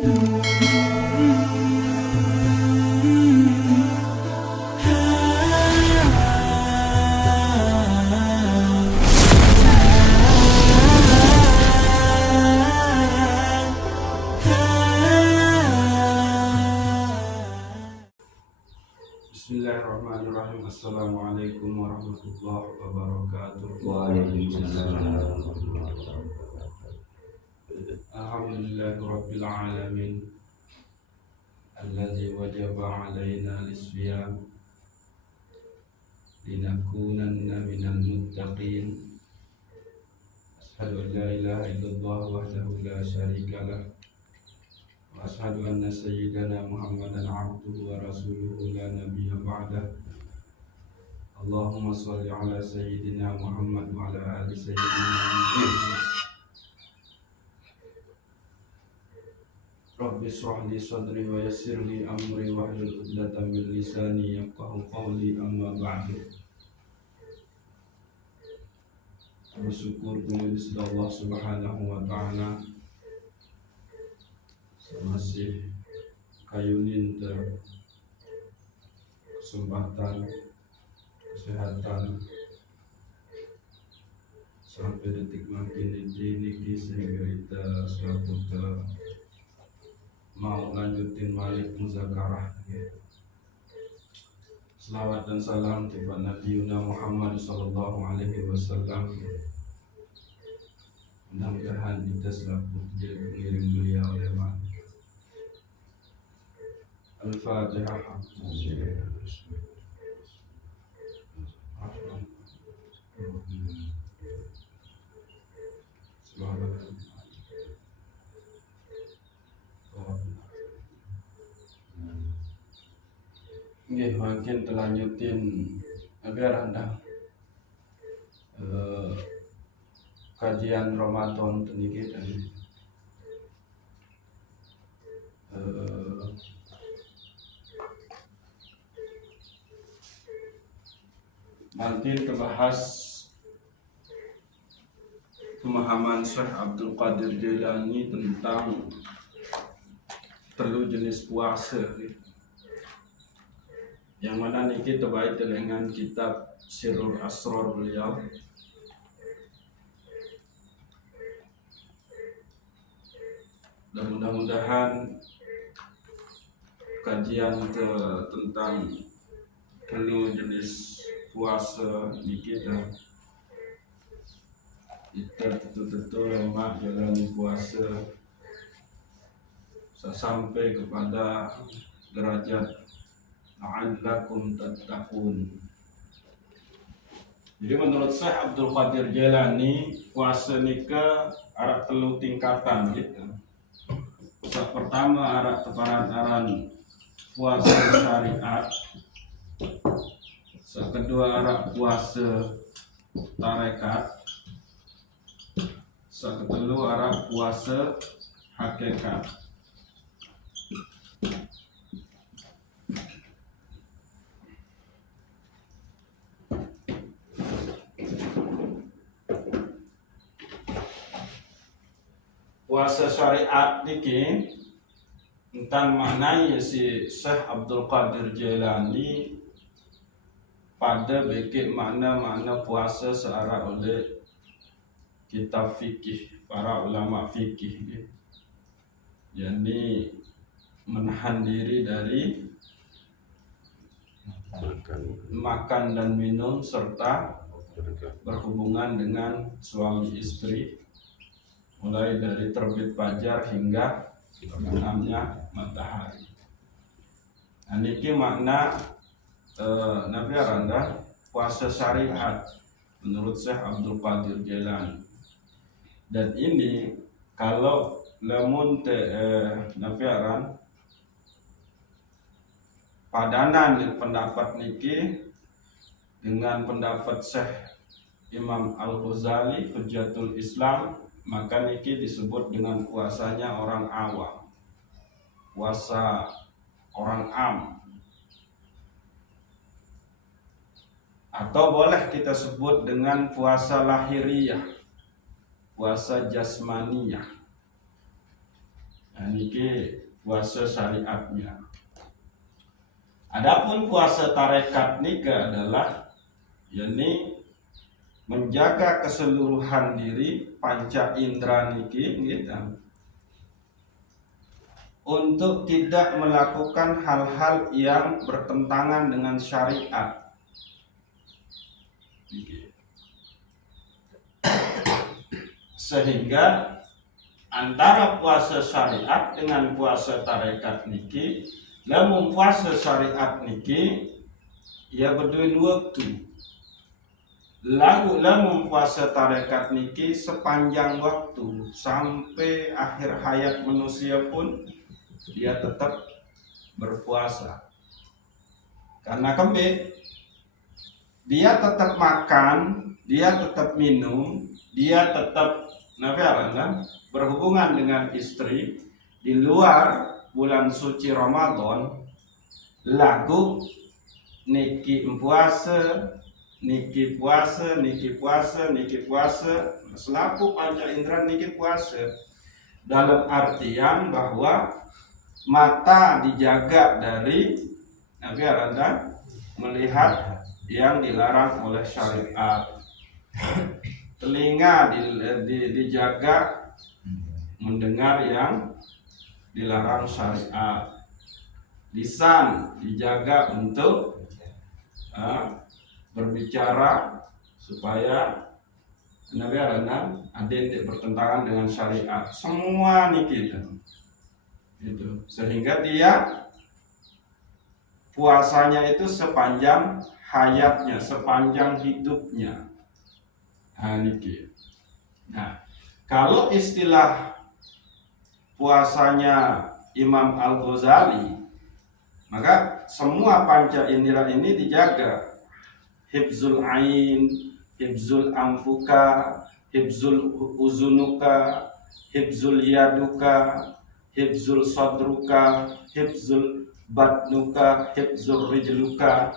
Bismillahirrahmanirrahim. Assalamualaikum warahmatullahi wabarakatuh. Waalaikumsalam. Alhamdulillahirabbil alamin. Alladzi wajaba alaina lisiyam linakunanna minal muttaqin. Asyhadu an la ilaha illallah wahdahu la syarika lah. Wa asyhadu anna sayyidana Muhammadan abduhu wa rasuluhu la nabiyya ba'dah. Allahumma sholli ala sayyidina Muhammad wa ala ali sayyidina Muhammad. Rabbi shrah li sadri wa yassir li amri wahlul 'uqdatam min lisani yafqahu qawli, amma ba'du. Bersyukur kepada Allah Subhanahu wa taala masih kayunin kesempatan kesehatan sampai detik makin ini sehingga kita selalu mau lanjutin malik muzakarah. Selawat dan salam kepada Nabi Muhammad sallallahu alaihi wasallam. Mudah-mudahan kita selalu jadi pengiring beliau lewat Al-Fatihah. Nggih, makin telanjutin agar Anda kajian Ramadan sedikit tadi. Nanti terbahas pemahaman Syekh Abdul Qadir Jailani tentang telu jenis puasa, yang mana niki terbaik dengan kitab Sirrul Asrar beliau. Dan mudah-mudahan kajian tentang telu jenis puasa niki kita betul-betul lemak jalani puasa sampai kepada derajat la'allakum tattaqun. Jadi menurut Syekh Abdul Qadir Jailani, puasa nika ada telu tingkatan gitu. Yang pertama ada keparataran puasa syariat. Yang kedua ada puasa tarekat. Yang ketiga ada puasa hakikat. Puasa syariat niki tentang maknanya si Syekh Abdul Qadir Jailani pada bikin makna-makna puasa searah oleh kitab fikih, para ulama fikih. Jadi menahan diri dari makan dan minum serta berhubungan dengan suami istri, mulai dari terbit fajar hingga terbenamnya matahari. Nah, niki makna Nabi Aranda puasa syariat menurut Syekh Abdul Qadir Jailani. Dan ini kalau lamun Nabi Aranda padanan pendapat niki dengan pendapat Syekh Imam Al-Ghazali Hujjatul Islam, maka niki disebut dengan puasanya orang awam, puasa orang am, atau boleh kita sebut dengan puasa lahiriah, puasa jasmaniyah. niki puasa syariatnya. Adapun puasa tarekat nika adalah yakni menjaga keseluruhan diri panca indera niki gitu, untuk tidak melakukan hal-hal yang bertentangan dengan syariat. Sehingga antara puasa syariat dengan puasa tarekat niki, lamun puasa syariat niki ya berdua waktu. Lamun puasa tarekat niki sepanjang waktu sampai akhir hayat manusia pun dia tetap berpuasa. Karena kembali dia tetap makan, dia tetap minum, dia tetap berhubungan dengan istri di luar bulan suci Ramadan. Lagu niki puasa, niki puasa, niki puasa, niki puasa, selaku panca indera niki puasa, dalam artian bahwa mata dijaga dari melihat yang dilarang oleh syariat, telinga dijaga mendengar yang dilarang syariat, lisan dijaga untuk berbicara supaya ada yang bertentangan dengan syariat. Semua niki itu, sehingga dia puasanya itu sepanjang hayatnya, sepanjang hidupnya. Niki. Nah, kalau istilah puasanya Imam Al-Ghazali, maka semua panca indera ini dijaga. Hifzul ain, hifzul anfuka, hifzul uzunuka, hifzul yaduka, hifzul sadruka, hifzul batnuka, hifzul rijluka.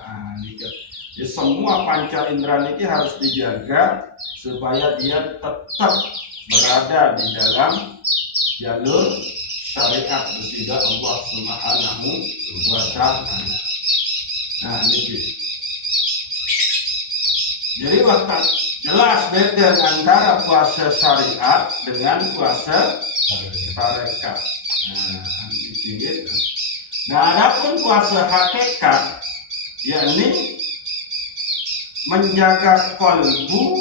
Jadi semua panca indera ini harus dijaga supaya dia tetap berada di dalam jalur syariat bersihdah Allah Subhanahu wa ta'ala. Nah, ini. Jadi waktu jelas beda antara puasa syariat dengan puasa tarekat. Nah, adapun puasa hakikat, yakni menjaga kolbu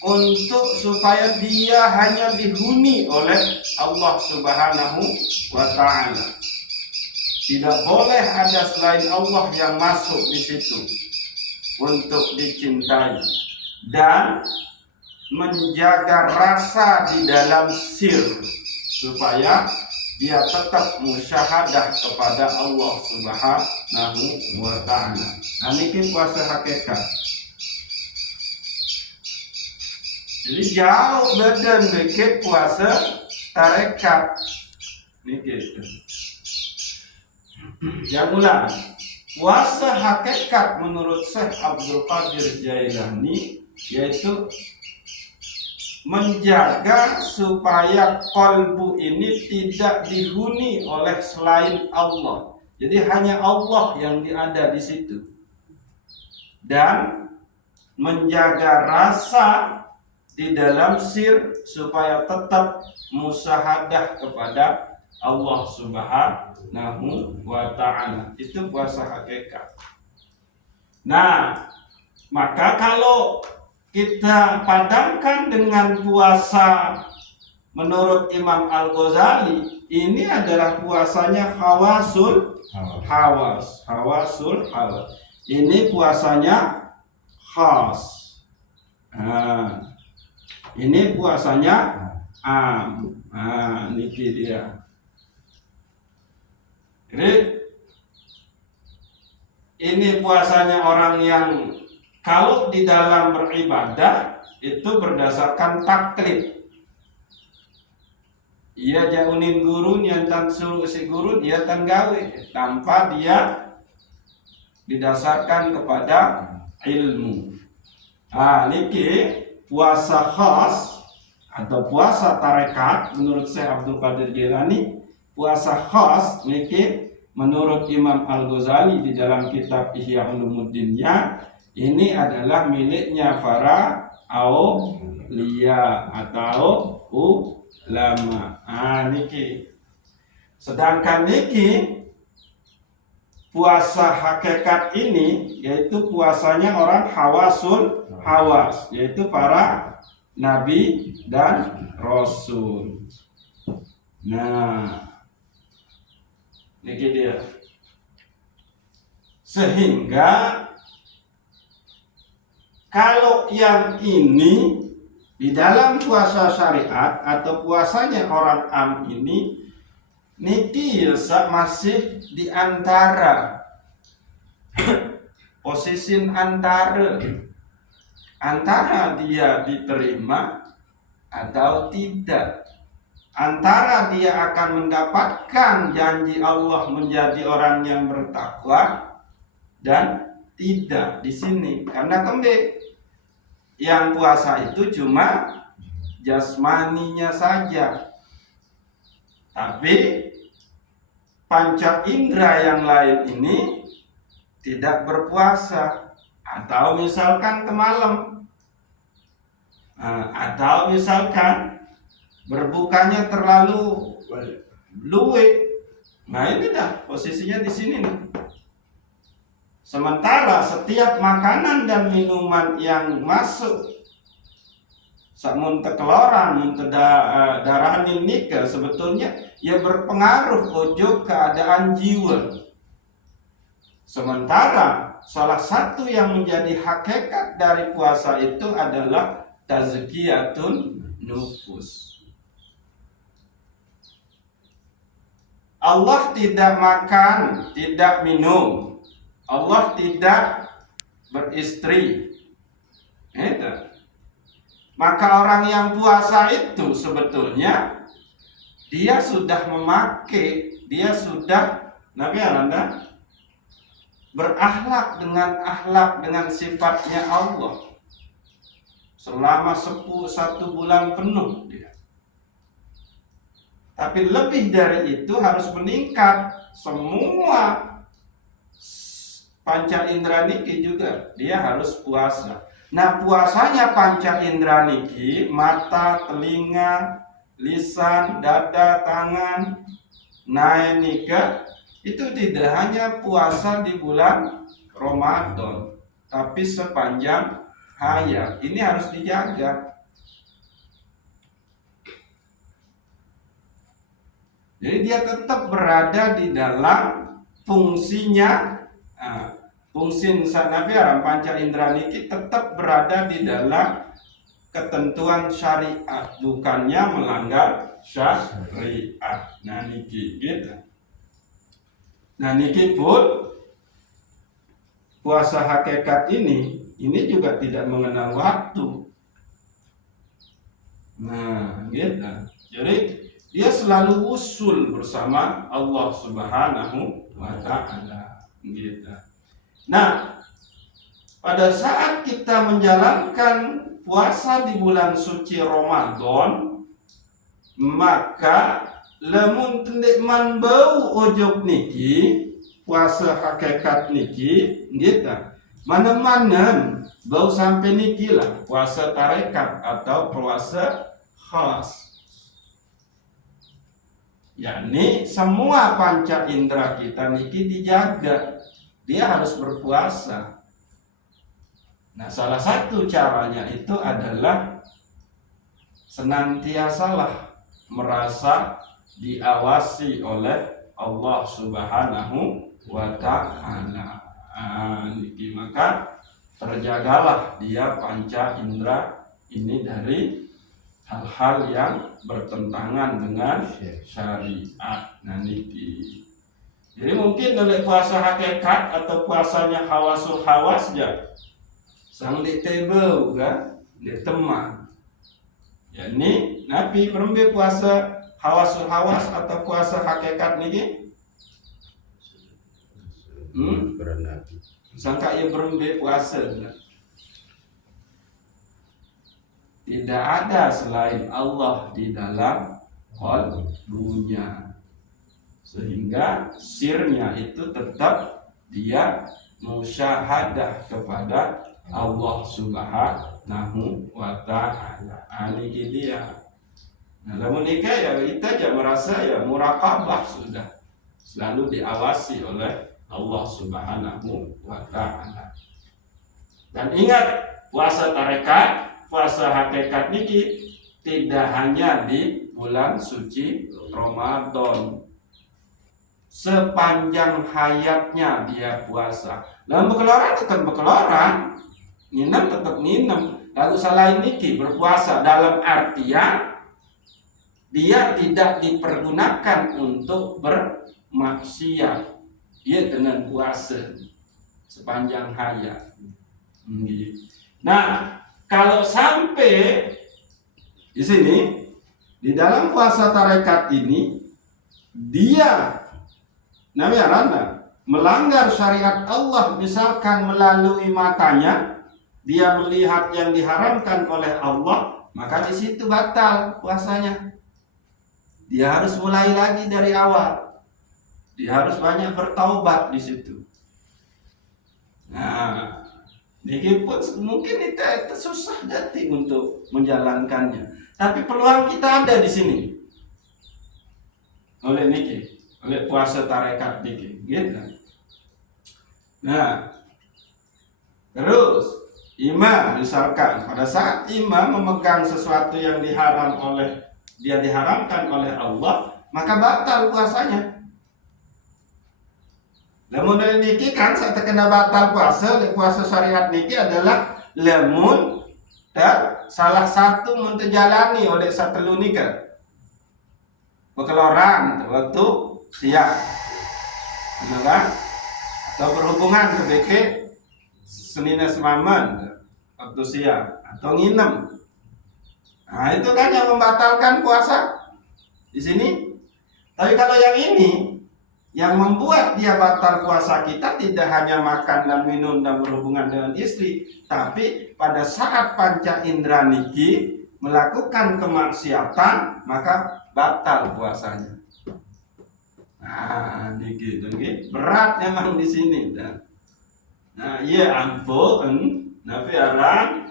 untuk supaya dia hanya dihuni oleh Allah Subhanahu wa ta'ala. Tidak boleh ada selain Allah yang masuk di situ untuk dicintai, dan menjaga rasa di dalam sir supaya dia tetap musyahadah kepada Allah Subhanahu wa ta'ala. Nah, ini puasa hakikat. Jadi jauh beda dengan puasa tarekat. Niki. Yang ulang. Puasa hakikat menurut Syekh Abdul Qadir Jailani yaitu menjaga supaya kolbu ini tidak dihuni oleh selain Allah. Jadi hanya Allah yang ada di situ. Dan menjaga rasa di dalam sir supaya tetap musyahadah kepada Allah Subhanahu wa ta'ala. Itu puasa hakikat. Nah, maka kalau kita padankan dengan puasa menurut Imam Al-Ghazali, ini adalah puasanya hawasul hawas. Ini puasanya khas. Ini puasanya am. Niki dia. Jadi ini puasanya orang yang kalau di dalam beribadah itu berdasarkan taklid. Ia jauhin guru nyantan suruh si guru dia tanggawi tanpa dia didasarkan kepada ilmu. Niki puasa khas atau puasa tarekat menurut Syekh Abdul Qadir Jailani, puasa khas niki menurut Imam Al-Ghazali di dalam kitab Ihya Ulumuddinnya, ini adalah miliknya para auliya atau ulama. Niki. Sedangkan niki puasa hakikat ini yaitu puasanya orang hawas, yaitu para nabi dan rasul. Nah, ini dia. Sehingga kalau yang ini di dalam puasa syariat atau puasanya orang am ini niki masih di antara posisi antara dia diterima atau tidak, antara dia akan mendapatkan janji Allah menjadi orang yang bertakwa dan tidak di sini. Karena kembali yang puasa itu cuma jasmaninya saja, tapi panca indera yang lain ini tidak berpuasa, atau misalkan ke malam, atau misalkan berbukanya terlalu luwih. Nah ini dah posisinya di sini nih. Sementara setiap makanan dan minuman yang masuk samun tekeloran, mun darahanin nika sebetulnya ya berpengaruh ojo keadaan jiwa. Sementara salah satu yang menjadi hakikat dari puasa itu adalah tazkiyatun nufus. Allah tidak makan, tidak minum. Allah tidak beristri. Maka orang yang puasa itu sebetulnya dia sudah memakai, dia sudah berakhlak dengan sifatnya Allah selama 1 bulan penuh dia. Tapi lebih dari itu harus meningkat semua panca indera niki juga dia harus puasa. Nah puasanya panca indera niki, mata, telinga, lisan, dada, tangan, nika, itu tidak hanya puasa di bulan Ramadan, tapi sepanjang hayat. Ini harus dijaga. Jadi dia tetap berada di dalam fungsinya. Fungsi Nabi Aram panca indera niki tetap berada di dalam ketentuan syariat, bukannya melanggar syariat. Nah niki gitu. Nah niki pun puasa hakikat ini juga tidak mengenal waktu. Nah gitu. Jadi dia selalu usul bersama Allah Subhanahu wa Ta'ala gitu. Nah, pada saat kita menjalankan puasa di bulan suci Ramadan, maka lamun tendik man bau ojok niki, puasa hakikat niki, gitu. Mana-mana bau sampai niki lah, puasa tarekat atau puasa khas. yakni semua panca indera kita niki dijaga, dia harus berpuasa. Nah, salah satu caranya itu adalah senantiasalah merasa diawasi oleh Allah Subhanahu wa Ta'ala. Maka terjagalah dia panca indera ini dari hal-hal yang bertentangan dengan syariat. Nah niki. Jadi mungkin oleh puasa hakikat atau puasanya hawasul hawas ya, sang di tebel kan, di teman. Ya ini Nabi berembe puasa hawasul hawas atau puasa hakikat niki. Sangka ia berembe puasa. tidak ada selain Allah di dalam qalbunya, sehingga sirnya itu tetap dia musyahadah kepada Allah Subhanahu wa ta'ala. Ini dia. Nah, namun nikah ya kita aja merasa ya muraqabah sudah selalu diawasi oleh Allah Subhanahu wa ta'ala. Dan ingat, puasa tarekat, puasa hakikat niki tidak hanya di bulan suci Ramadan. Sepanjang hayatnya dia puasa. Lalu berkeluaran tetap berkeluaran, nginep tetap nginep. Lalu selain niki berpuasa dalam artian dia tidak dipergunakan untuk bermaksiat. Dia dengan puasa sepanjang hayat. Nah, kalau sampai di sini di dalam puasa tarekat ini dia melanggar syariat Allah, misalkan melalui matanya dia melihat yang diharamkan oleh Allah, maka di situ batal puasanya. Dia harus mulai lagi dari awal. Dia harus banyak bertaubat di situ. Nah, ini pun mungkin itu susah jadi untuk menjalankannya. Tapi peluang kita ada di sini. Oleh puasa tarekat niki, gitu. Nah, terus imam misalkan pada saat imam memegang sesuatu yang diharamkan oleh Allah, maka batal puasanya. Lamun niki kan saat terkena batal puasa syariat niki adalah lamun dan salah satu mentejalani oleh satelu nika berkeluaran waktu siang, kan? Atau berhubungan ke Senin semaman waktu siang atau nginem. Nah, itu kan yang membatalkan puasa di sini. Tapi kalau yang ini yang membuat dia batal puasa kita tidak hanya makan dan minum dan berhubungan dengan istri, tapi pada saat panca indera niki melakukan kemaksiatan, maka batal puasanya. Nah, niki berat memang di sini. Nah, iya ampun, tapi orang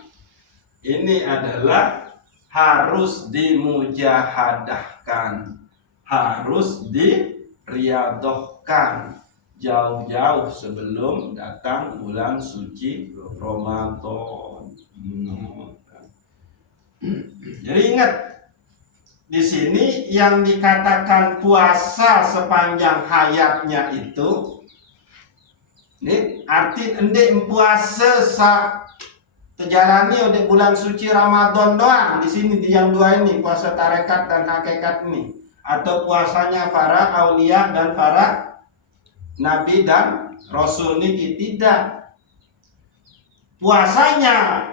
ini adalah harus dimujahadahkan, harus diriadohkan jauh-jauh sebelum datang bulan suci Ramadan. Jadi ingat, di sini yang dikatakan puasa sepanjang hayatnya itu, ini arti endek puasa terjalani oleh bulan suci Ramadan doang. Di sini di yang dua ini, puasa tarekat dan hakikat ini, atau puasanya para aulia dan para nabi dan rasul ini tidak. Puasanya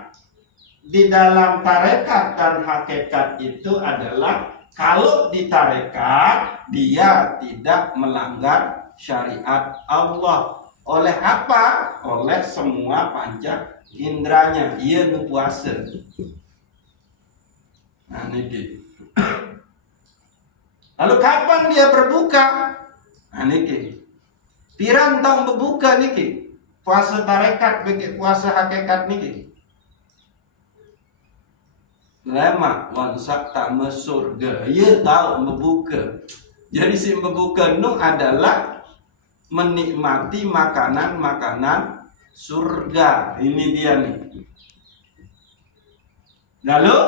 di dalam tarekat dan hakikat itu adalah kalau di tarekat dia tidak melanggar syariat Allah. Oleh apa? Oleh semua panca indranya. Ia berpuasa. Nah, niki. Lalu kapan dia berbuka? Nah, niki. Piran tahun berbuka niki. Puasa tarekat, puasa hakikat niki. Lama wansak tama surga. Ia tahu berbuka. Jadi si berbuka itu adalah menikmati makanan-makanan surga. Ini dia nih. Lalu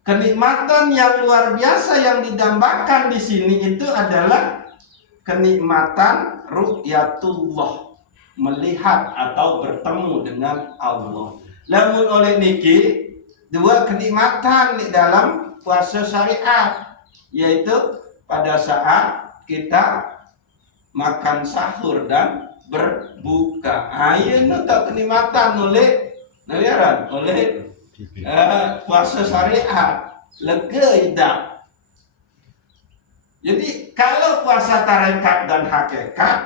kenikmatan yang luar biasa yang didambakan di sini itu adalah kenikmatan ru'yatullah, melihat atau bertemu dengan Allah. Lamun oleh niki dua kenikmatan di dalam puasa syariat, yaitu pada saat kita makan sahur dan berbuka. Ayo tak kenikmatan oleh puasa syariat, lega tidak. Jadi kalau puasa tarekat dan hakikat,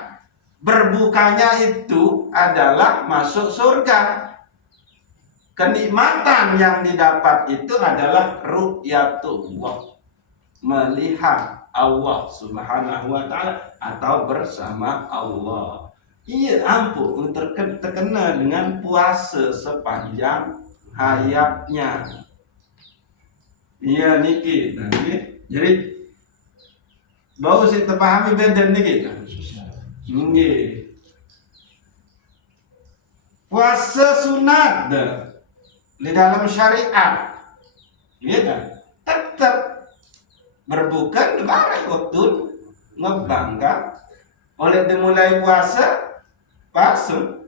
berbukanya itu adalah masuk surga. kenikmatan yang didapat itu adalah ru'yatullah, melihat Allah Subhanahu wa taala atau bersama Allah. Iya ampun terkena dengan puasa sepanjang hayatnya. Iya niki, jadi bau sih terpahami beda niki. Nggih. Puasa sunat di dalam syariat, gitu. Tetap berbuka di barang waktu ngebangga oleh dimulai puasa pasum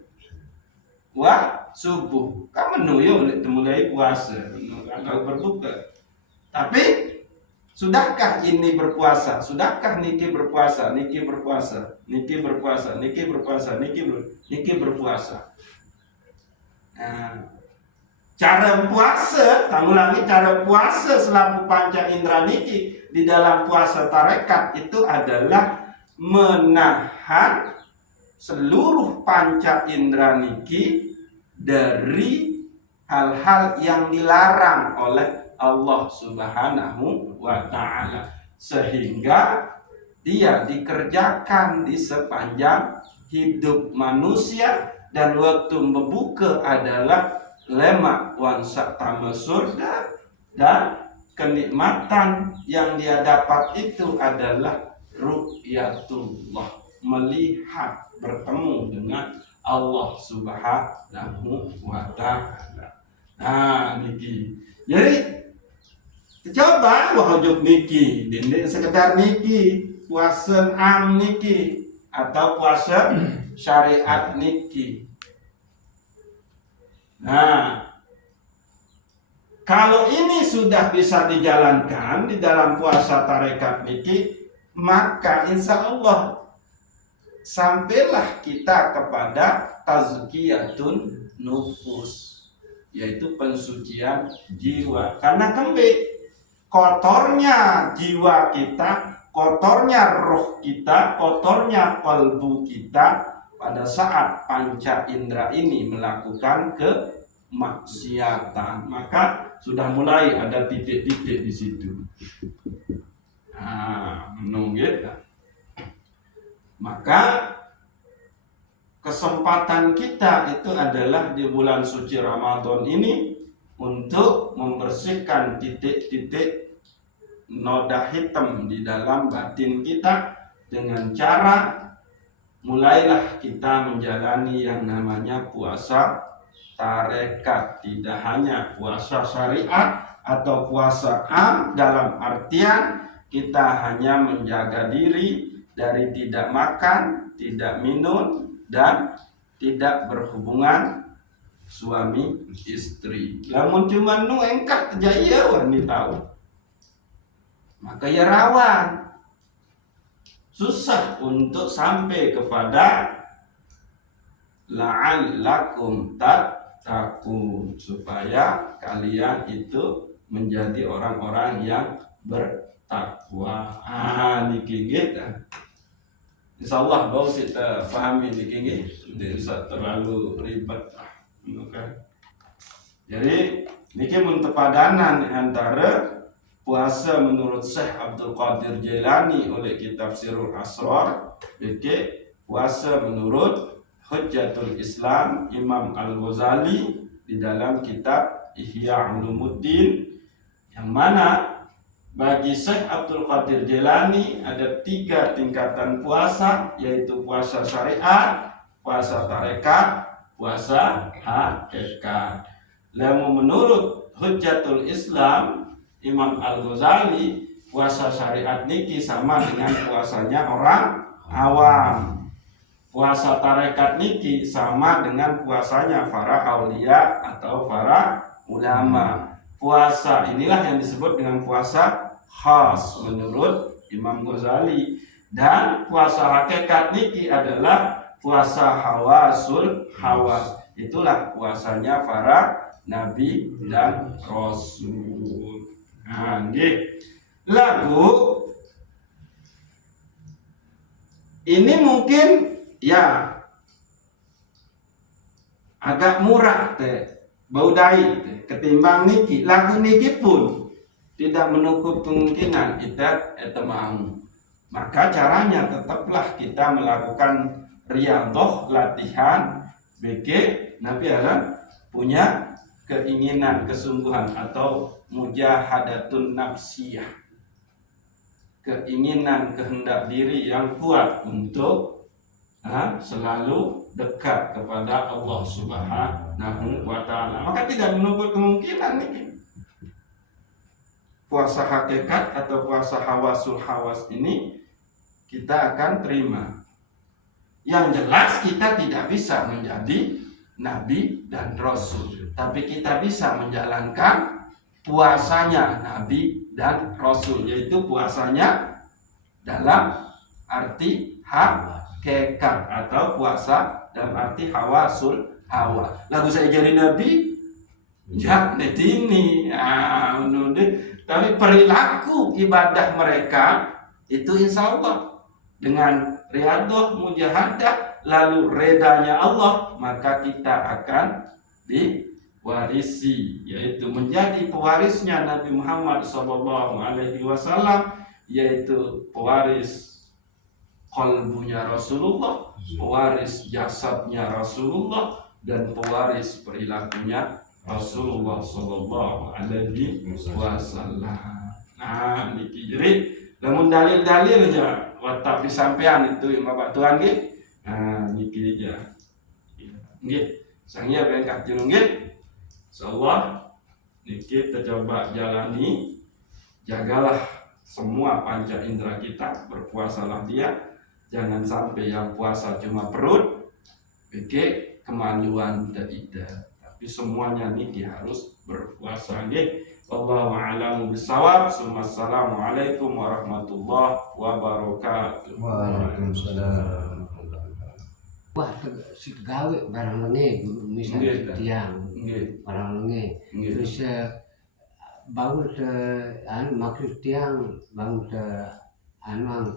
wah subuh kamu nuyu oleh dimulai puasa atau berbuka. Tapi sudahkah ini berpuasa? Sudahkah niki berpuasa? Niki berpuasa, niki berpuasa, niki berpuasa, niki berpuasa. Nah, cara puasa, ulangi, cara puasa selaku panca indera niki di dalam puasa tarekat itu adalah menahan seluruh panca indera niki dari hal-hal yang dilarang oleh Allah Subhanahu wa ta'ala, sehingga dia dikerjakan di sepanjang hidup manusia, dan waktu membuka adalah lemak wansa tama surga, dan kenikmatan yang dia dapat itu adalah ru'yatullah, melihat, bertemu dengan Allah Subhanahu wa ta'ala. Nah niki jadi coba wahjuk niki, dinding sekedar niki, puasa am niki atau puasa syariat niki. Nah, kalau ini sudah bisa dijalankan di dalam puasa tarekat niki, maka insya Allah sampailah kita kepada tazkiyatun nufus, yaitu pensucian jiwa. Karena kembali kotornya jiwa kita, kotornya roh kita, kotornya kalbu kita pada saat panca indera ini melakukan kemaksiatan, maka sudah mulai ada titik-titik di situ. Nah, menunggit. Maka kesempatan kita itu adalah di bulan suci Ramadan ini untuk membersihkan titik-titik noda hitam di dalam batin kita dengan cara mulailah kita menjalani yang namanya puasa tarekat. Tidak hanya puasa syariat atau puasa am dalam artian kita hanya menjaga diri dari tidak makan, tidak minum, dan tidak berhubungan suami istri. Lamun cuma nu engkak jaya wanita, maka ya rawan, susah untuk sampai kepada la'allakum tattaqun, supaya kalian itu menjadi orang-orang yang bertakwa. Niki kita insyaallah bau kita pahami niki tidak terlalu ribet. Jadi niki muntepadanan antara puasa menurut Syekh Abdul Qadir Jailani oleh kitab Sirrul Asrar, yaitu puasa menurut Hujjatul Islam Imam Al-Ghazali di dalam kitab Ihya Ulumuddin, yang mana bagi Syekh Abdul Qadir Jailani ada 3 tingkatan puasa, yaitu puasa syariat, puasa tarekat, puasa hakikat. Lalu menurut Hujjatul Islam Imam Al-Ghazali, puasa syariat niki sama dengan puasanya orang awam. Puasa tarekat niki sama dengan puasanya para aulia atau para ulama. Puasa inilah yang disebut dengan puasa khas menurut Imam Ghazali. Dan puasa hakikat niki adalah puasa hawasul hawas. Itulah puasanya para nabi dan rasul. Lagu ini mungkin ya agak murah teh baudai ketimbang niki lagu niki pun tidak menutup kemungkinan kita mau. Maka caranya tetaplah kita melakukan riyadhah, latihan BG Nabi punya keinginan, kesungguhan atau mujahadatun nafsiyah, keinginan kehendak diri yang kuat untuk selalu dekat kepada Allah Subhanahu wa Ta'ala. Maka tidak menutup kemungkinan ini puasa hakikat atau puasa hawasul hawas ini kita akan terima. Yang jelas kita tidak bisa menjadi nabi dan rasul, tapi kita bisa menjalankan puasanya nabi dan rasul, yaitu puasanya dalam arti hakikat atau puasa dalam arti hawasul hawa. Lagu saya jadi nabi ya ini tapi perilaku ibadah mereka itu insya Allah dengan riyadhah, mujahadah, lalu redanya Allah, maka kita akan diwarisi, yaitu menjadi pewarisnya Nabi Muhammad SAW, yaitu pewaris qalbunya Rasulullah, pewaris jasadnya Rasulullah, dan pewaris perilakunya Rasulullah SAW. Nah, niki jadi namun dalil-dalilnya watak disampaian itu yang Bapak Tuhan nggih. Nah, niki aja. Nggih, sangya bengkak jeung nggih. Insyaallah niki kita coba jalani. Jagalah semua panca indera kita, berpuasalah dia. Jangan sampai yang puasa cuma perut, pikir kemaluan tidak. Tapi semuanya niki harus berpuasa nggih. Wallahu a'lamu bissawab. Assalamualaikum warahmatullahi wabarakatuh. Waalaikumsalam. Wah, si gawe barang lenge misalnya tiang barang lenge terus bangun ke maksud tiang bangun ke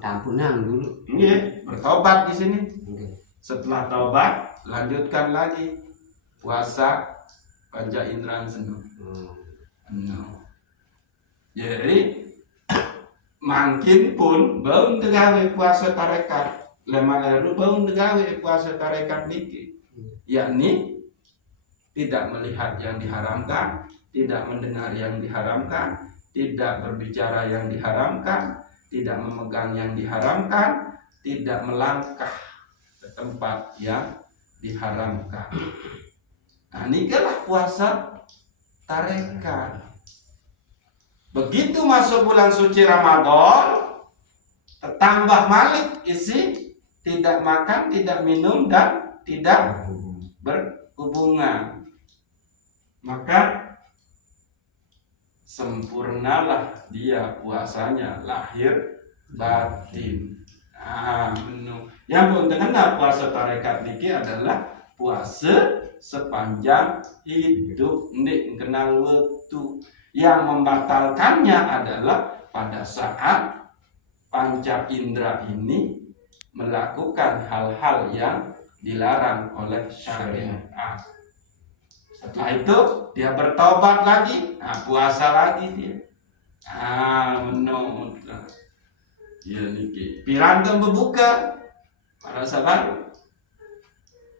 tampunan dulu. Nggih, bertobat di sini. Okay. Setelah taubat lanjutkan lagi puasa panca indera seneng. No. Jadi makin pun baun tegawe puasa tarekat lemah lalu baun tegawe puasa tarekat niki, yakni tidak melihat yang diharamkan, tidak mendengar yang diharamkan, tidak berbicara yang diharamkan, tidak memegang yang diharamkan, tidak melangkah ke tempat yang diharamkan. Nah, inilah puasa tarekat. Begitu masuk bulan suci Ramadan, tambah malik isi, tidak makan, tidak minum, dan tidak berhubungan. Maka sempurnalah dia puasanya lahir batin. Yang pun terkena puasa tarekat niki adalah puasa sepanjang hidup, ndik kenal waktu. Yang membatalkannya adalah pada saat panca indera ini melakukan hal-hal yang dilarang oleh syariat. Setelah itu dia bertobat lagi, puasa lagi dia. Ya niki pirantum berbuka pada saat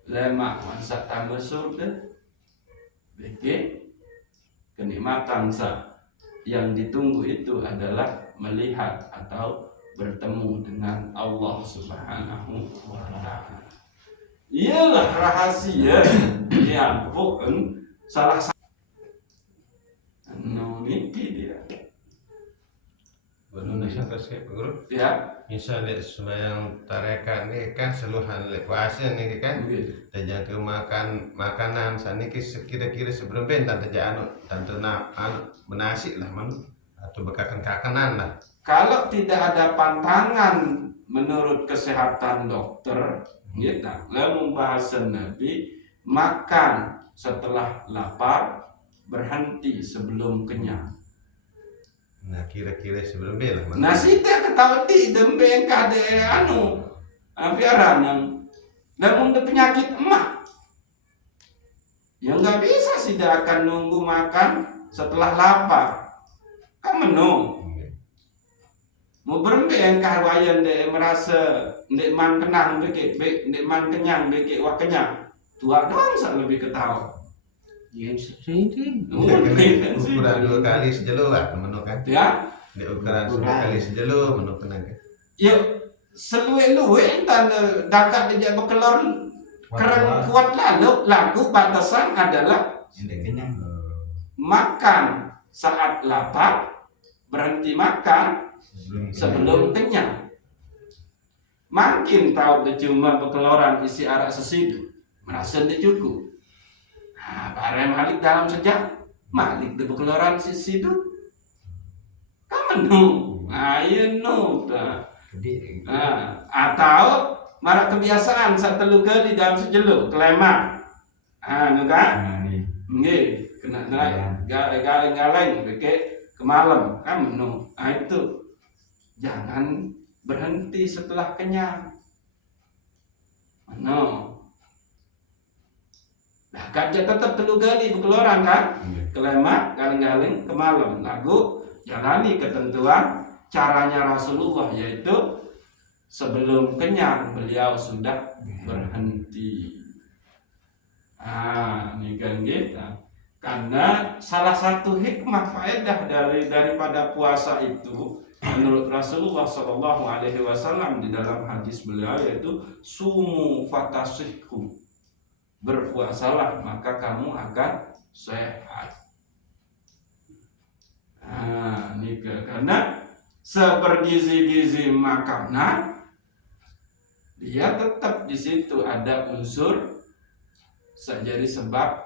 lemak masa tambah surga. Bagi kenikmatan yang ditunggu itu adalah melihat atau bertemu dengan Allah Subhanahu wa Ta'ala. Ialah rahasia yang bukan salah satu. Niki dia. Belum sampai skip guru. Ya. Misalnya sembahyang tarekat ni kan seluruhan puasa ni kan. Dan jangan makan makanan sana kira-kira sebelum bentar saja dan ternak menasik lah atau bekakan kakanan lah. Kalau tidak ada pantangan menurut kesehatan dokter, gitu. Lalu bahasa Nabi makan setelah lapar, berhenti sebelum kenyang. Nah kira-kira sebelum bela. Nasi teh ketawati dembeng kade biaran yang namun penyakit emah. Ya nggak bisa sih, dia akan nunggu makan setelah lapar. Kan menu. Mau berembe yang kahwayan dek merasa dek man kenang dek man kenyang dek wah kenyang. Tua doang sak lebih ketawa. Yang sering Ukuran 2 kali sejelo lah menu kan. Ya, Di ukuran 2 kali sejelo menu kenang kan. ya selue-lue tanda dakat dia bekelor keren kuat lagu batasan adalah makan saat lapar, berhenti makan sebelum kenyang. Makin tahu cuma bekeloran isi arak sesidu, merasa dia cukup. Nah, bareng malik dalam sejak malik di bekeloran sesidu, kan menu, ayo no. Nah, atau marak kebiasaan saat telu kali dalam sejeluk kelemak. Ah, nuka? Nggih, kena galeng-galeng beke ke malam kan menu. Ah itu. Jangan berhenti setelah kenyang. No. Nah, kaca tetap telu kali bekeluaran kan? Kelemak, galeng-galeng ke malam. Lagu jalani ketentuan caranya Rasulullah, yaitu sebelum kenyang beliau sudah berhenti. Ini kan gitu. Karena salah satu hikmah faedah daripada puasa itu menurut Rasulullah Shallallahu Alaihi Wasallam di dalam hadis beliau, yaitu sumu fatasihku, berpuasalah maka kamu akan sehat. Ini karena sebergizi-gizi makanan, dia tetap di situ ada unsur jadi sebab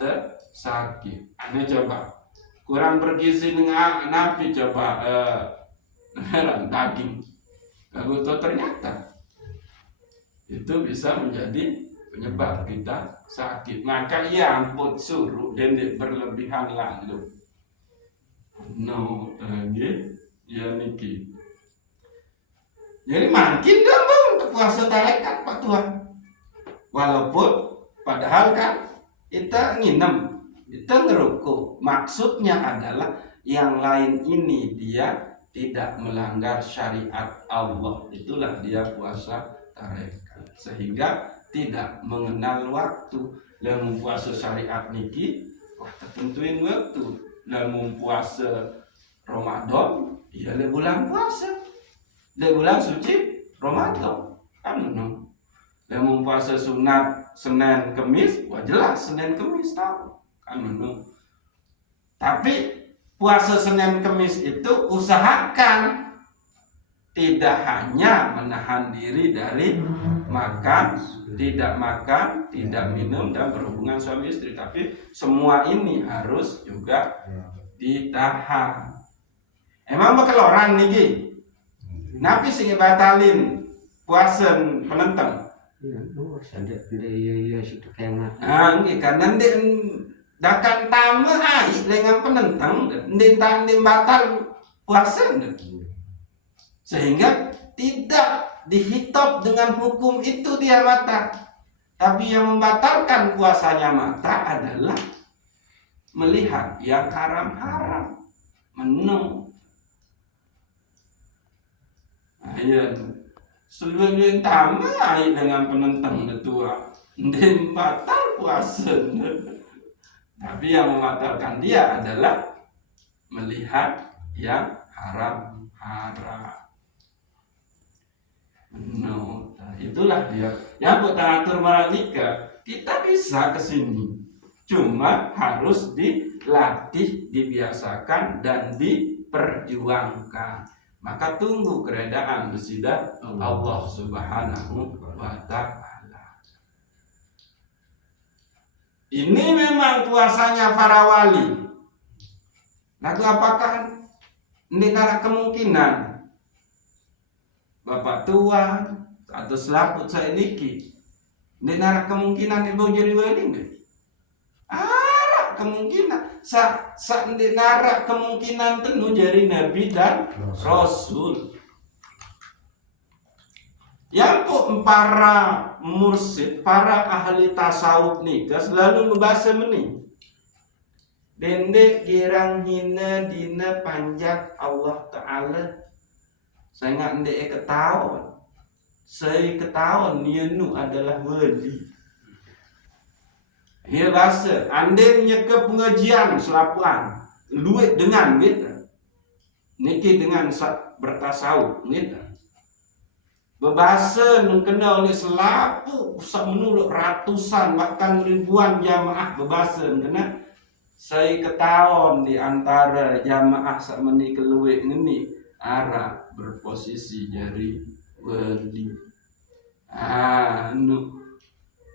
sakit. Ane coba kurang bergizi dengan napi coba daging, lalu ternyata itu bisa menjadi penyebab kita sakit. Maka ia ampun suruh dan berlebihan lalu. No, ya niki. Jadi makin gampang untuk puasa tarekat Pak Tuhan. Walaupun padahal kan kita nginem, kita ngerukuk. Maksudnya adalah yang lain ini dia tidak melanggar syariat Allah. Itulah dia puasa tarekat. Sehingga tidak mengenal waktu. Lamun puasa syariat niki, wah tertentuin waktu. Lamun puasa Ramadan, ya le bulan puasa. Le bulan suci Ramadan. Kan no. Lamun puasa sunat Senin Kemis, wah jelas Senin Kemis tahu. Kan no. Tapi puasa Senin Kemis itu usahakan tidak hanya menahan diri dari makan, tidak minum dan berhubungan suami istri, tapi semua ini harus juga ditahan. Emang bekeloran niki, napi sing batalin puasa penentang. Iya situ kayak Nggih karena dakan tamu ai dengan penentang ndin batal puasa. Sehingga tidak dihitop dengan hukum itu dia mata. Tapi yang membatalkan puasanya mata adalah melihat yang haram-haram, menu. Ayo, seluruh tamu ai dengan penentang tua, ndin batal puasa. Tapi yang membatalkan dia adalah melihat yang haram-haram. No, itulah dia. Yang buat atur nikah, kita bisa kesini. Cuma harus dilatih, dibiasakan dan diperjuangkan. Maka tunggu keredaan bersidat Allah Subhanahu wa Ta'ala. Ini memang puasanya para wali. Lalu apakah ini ada kemungkinan Bapak tua atau selaput saya niki ini ada kemungkinan ibu jadi wali nggak? Ada kemungkinan. Nara kemungkinan penuh jadi nabi dan rasul. Yang pun para mursyid, para ahli tasawuf nikah selalu membahas ini. Dendek girang hina dina panjat Allah Ta'ala. Saya nggak ndek ketahuan. Saya ketahuan nianu adalah wali. Ya bahasa, andainya ke pengajian selapuan, luit dengan gitu. Niki dengan bertasawuf gitu. Berbahasa nun kena oleh selapu menurut ratusan bahkan ribuan jamaah berbahasa kena. Saya ketahuan di antara jamaah sak meni keluik ngeni arah berposisi jadi wali.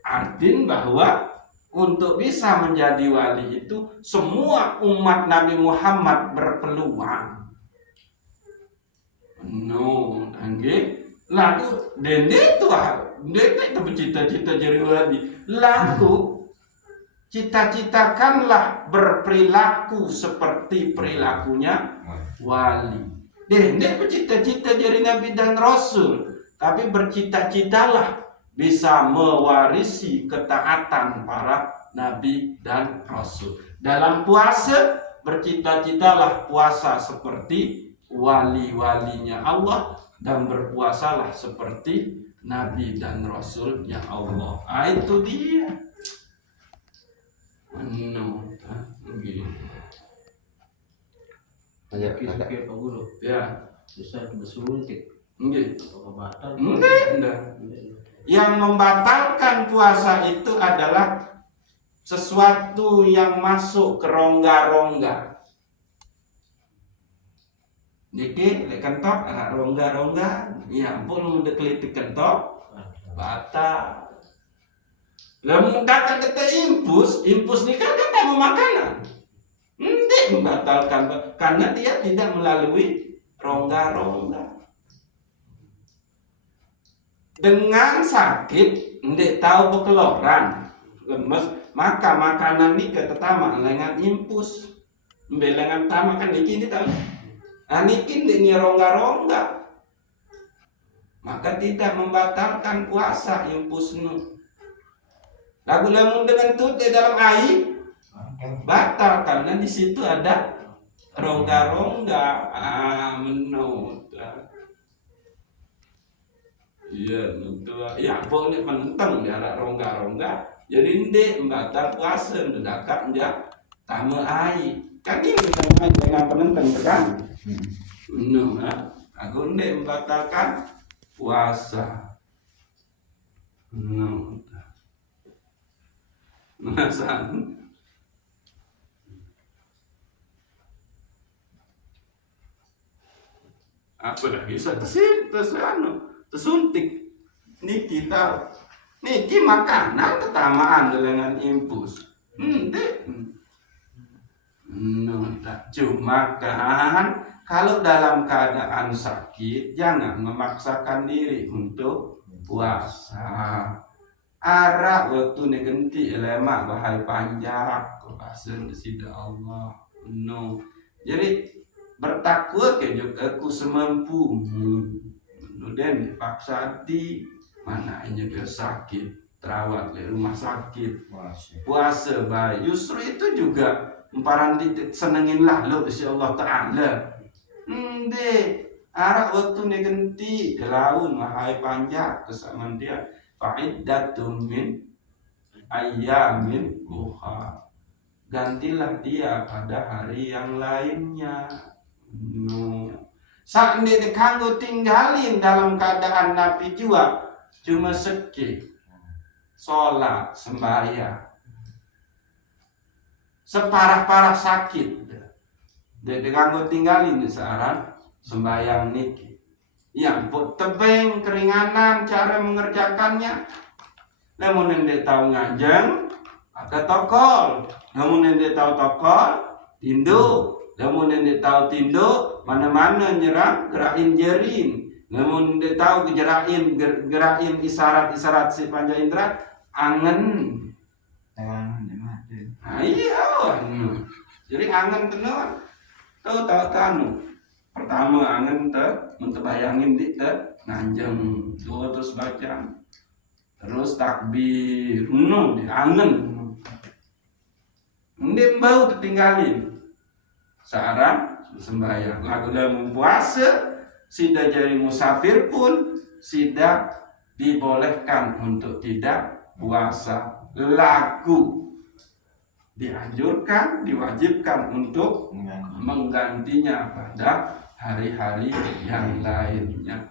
Artin bahwa untuk bisa menjadi wali itu semua umat Nabi Muhammad berpeluang. Lalu dende itu bercita-cita jadi wali. Lalu cita-citakanlah berperilaku seperti perilakunya wali. Dende bercita-cita jadi nabi dan rasul, tapi bercita-citalah bisa mewarisi ketaatan para nabi dan rasul. Dalam puasa bercita-citalah puasa seperti wali-walinya Allah dan berpuasalah seperti nabi dan rasulnya Allah. Itu dia. Sakit apa guru? Ya, Bisa bersuntik. nggih. Obat-obatan. Enggak. Yang membatalkan puasa itu adalah sesuatu yang masuk ke rongga-rongga. Niki lek kentok rongga-rongga, ya pun udah kelitik kentok batal. Lamun kakak kata impus ini kan mau makanan. Nanti membatalkan karena dia tidak melalui rongga-rongga. Dengan sakit, ndak tahu bekeloran, lemes, maka makanan ini ketama lengan impus. Belengan tama kan niki ini tahu. Niki ini rongga-rongga. Maka tidak membatalkan puasa impus nu. Lagu-lagu dengan tut di dalam air batal karena di situ ada rongga-rongga. Menurut iya nutua ya boleh menentang di arah rongga-rongga jadi ndek membatal puasa mendadak njak tamu air kan ini dengan penentang kan aku ndek membatalkan puasa masa apa lagi tersuntik niki tahu niki makanan ketamaan dengan impus cuma kan kalau dalam keadaan sakit jangan memaksakan diri untuk puasa. Arah waktu negenti lemak bahaya panjang kepasen sida Allah. Jadi bertakwa ke aku semampu. Dan dipaksa di mana ini dia sakit terawat di rumah sakit puasa baik justru itu juga emparan senengin lalu si Allah Ta'ala arah waktu negenti laun bahaya panjang kesamaan dia fa'iddatun min ayyamin ukhra. Gantilah dia pada hari yang lainnya. Saat ini kanggo tinggalin dalam keadaan Nabi juga cuma sedikit sholat sembahyang separah-parah sakit dia kanggo tinggalin di saat sembahyang niki. Yang tebeng keringanan cara mengerjakannya. Namun yang dia tahu ngajeng, ada tokol. Namun yang dia tahu tokol, tindu. Namun yang dia tahu tindu, mana-mana nyerang, gerakin jerin. Namun dia tahu gerakin isyarat-isyarat si panca indera, angen. Iya, jadi angen kenal. Tahu kanu. Pertama angen mentbayangin di nanjeng dua terus baca terus takbir di angen Ndek bau tertinggalin. Sekarang sembahyang. Lagu dalam puasa, sida jadi musafir pun sida dibolehkan untuk tidak puasa. Lagu dianjurkan, diwajibkan untuk menggantinya pada hari-hari yang lainnya.